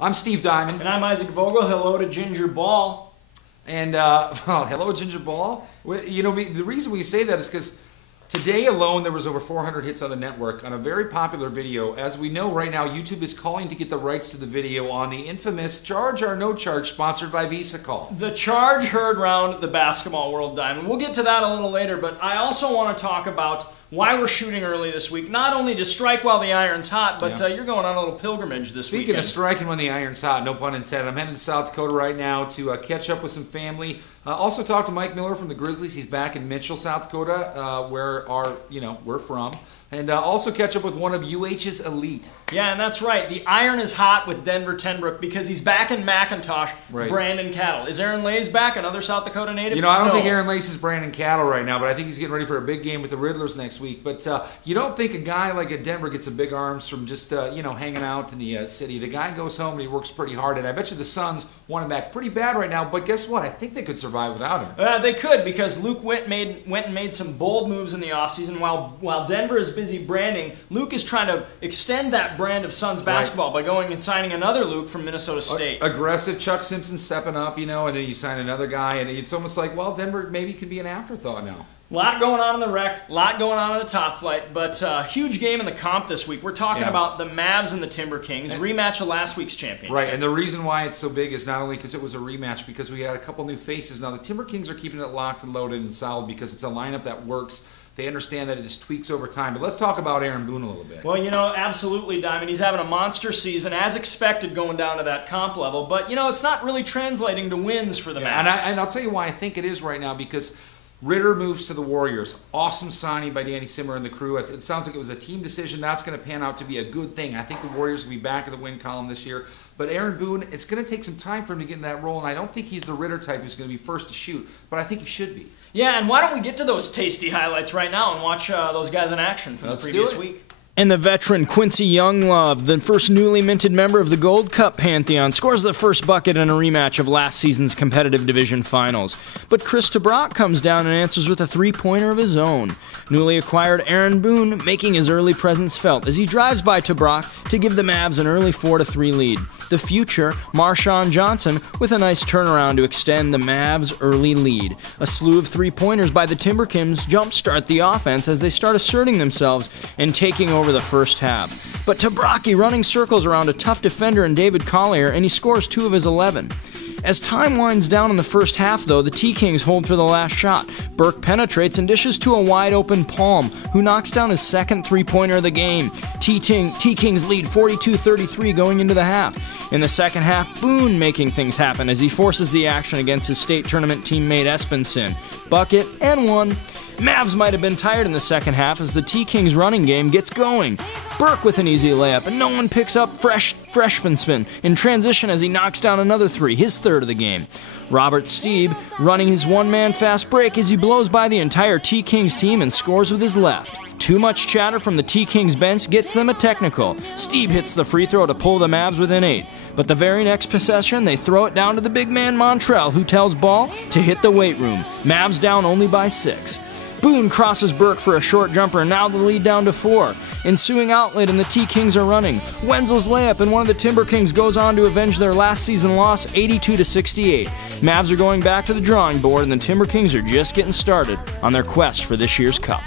I'm Steve Diamond. And I'm Isaac Vogel. Hello to Ginger Ball. And, well, hello, Ginger Ball. You know, the reason we say that is because today alone there was over 400 hits on the network on a very popular video. As we know right now, YouTube is calling to get the rights to the video on the infamous Charge or No Charge, sponsored by Visa call. The charge heard round the basketball world, Diamond. We'll get to that a little later, but I also want to talk about why we're shooting early this week. Not only to strike while the iron's hot, but you're going on a little pilgrimage this weekend. Speaking of striking when the iron's hot, no pun intended, I'm heading to South Dakota right now to catch up with some family. Also talk to Mike Miller from the Grizzlies. He's back in Mitchell, South Dakota, where we're from. And also catch up with one of UH's elite. Yeah, and that's right. The iron is hot with Denver Tenbrook because he's back in McIntosh, right. Brandon Cattle. Is Aaron Lays back, another South Dakota native? You know, I don't think Aaron Lace is Brandon Cattle right now, but I think he's getting ready for a big game with the Riddlers next week. But you don't think a guy like a Denver gets a big arms from just, hanging out in the city. The guy goes home and he works pretty hard, and I bet you the Suns want him back pretty bad right now, but guess what? I think they could survive without him. They could, because Luke Witt went and made some bold moves in the offseason. While Denver is busy branding, Luke is trying to extend that brand of Suns basketball by going and signing another Luke from Minnesota State. Aggressive and Simpson stepping up, and then you sign another guy, and it's almost like, well, Denver maybe could be an afterthought now. A lot going on in the rec, a lot going on in the top flight, but huge game in the comp this week. We're talking about the Mavs and the Timber Kings, rematch of last week's championship. Right, and the reason why it's so big is not only because it was a rematch, because we had a couple new faces. Now, the Timber Kings are keeping it locked and loaded and solid because it's a lineup that works. They understand that it just tweaks over time. But let's talk about Aaron Boone a little bit. Well, absolutely, Diamond. He's having a monster season, as expected, going down to that comp level. But, it's not really translating to wins for the Mavs. And I'll tell you why I think it is right now, because Ritter moves to the Warriors. Awesome signing by Danny Simmer and the crew. It sounds like it was a team decision. That's going to pan out to be a good thing. I think the Warriors will be back in the win column this year. But Aaron Boone, it's going to take some time for him to get in that role, and I don't think he's the Ritter type who's going to be first to shoot, but I think he should be. Yeah, and why don't we get to those tasty highlights right now and watch those guys in action from the previous week? And the veteran Quincy Younglove, the first newly minted member of the Gold Cup Pantheon, scores the first bucket in a rematch of last season's competitive division finals. But Chris DeBrock comes down and answers with a three-pointer of his own. Newly acquired Aaron Boone making his early presence felt as he drives by DeBrock to give the Mavs an early 4-3 lead. The future, Marshawn Johnson, with a nice turnaround to extend the Mavs' early lead. A slew of three-pointers by the Timber Kings jumpstart the offense as they start asserting themselves and taking over the first half. But Tabraki running circles around a tough defender in David Collier, and he scores 2 of his 11. As time winds down in the first half, though, the T-Kings hold for the last shot. Burke penetrates and dishes to a wide-open Palm, who knocks down his second three-pointer of the game. T-Kings lead 42-33 going into the half. In the second half, Boone making things happen as he forces the action against his state tournament teammate Espenson. Bucket and one. Mavs might have been tired in the second half as the T-Kings running game gets going. Burke with an easy layup, and no one picks up freshman spin in transition as he knocks down another three, his third of the game. Robert Steeb running his one-man fast break as he blows by the entire T-Kings team and scores with his left. Too much chatter from the T-Kings bench gets them a technical. Steeb hits the free throw to pull the Mavs within 8. But the very next possession, they throw it down to the big man Montrell, who tells Ball to hit the weight room. Mavs down only by 6. Boone crosses Burke for a short jumper, and now the lead down to 4. Ensuing outlet, and the T-Kings are running. Wenzel's layup, and one of the Timber Kings goes on to avenge their last season loss, 82-68. Mavs are going back to the drawing board, and the Timber Kings are just getting started on their quest for this year's cup.